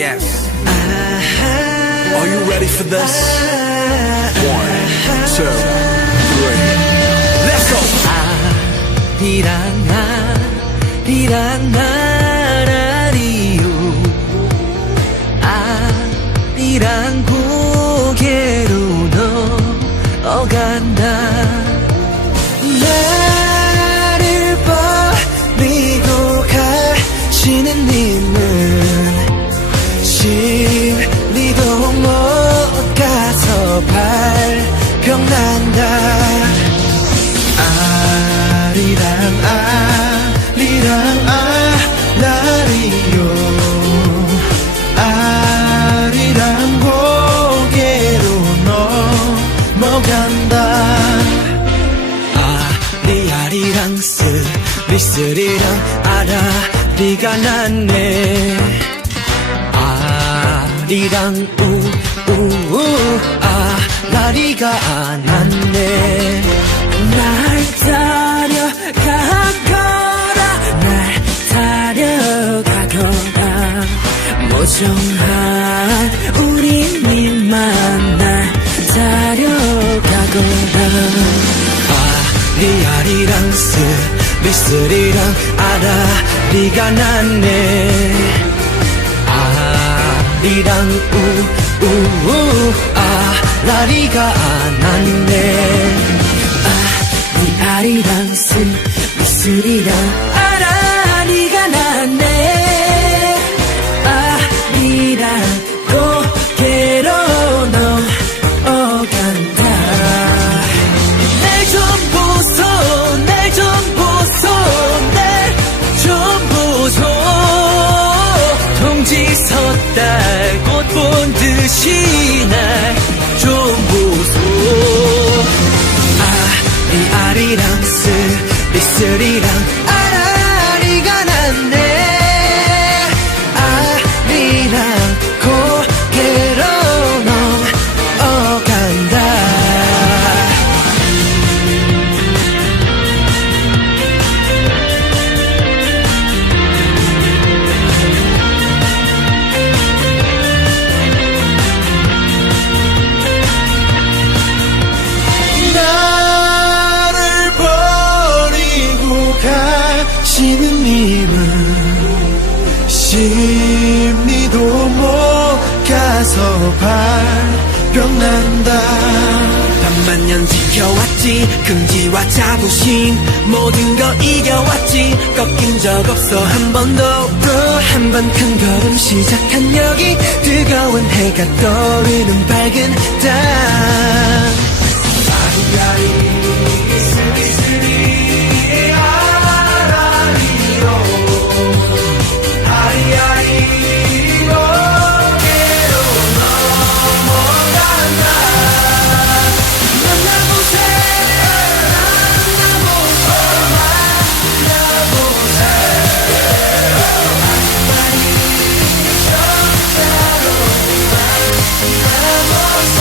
Yes. Are you ready for this? One, two, three. Let's go. 아리랑 아리랑 나라리요 아리랑 고개로 넘어간다 쓰리쓰리랑 아라리가 났네. 아리랑 우우우 아라리가 났네. 날 따려가거라 날 따려가거라. 모정한 쓰리쓰리랑 아라리가 났네. 아리랑 우우우 아라리가 났네. 아리아리랑 스리스리랑 듯이 날좀 가시는 님은 심리도 못 가서 발병난다. 반만 년 지켜왔지 금지와 자부심 모든 거 이겨왔지. 꺾인 적 없어 한 번도 한번 큰 걸음 시작한 여기 뜨거운 해가 떠오르는 밝은 땅 love.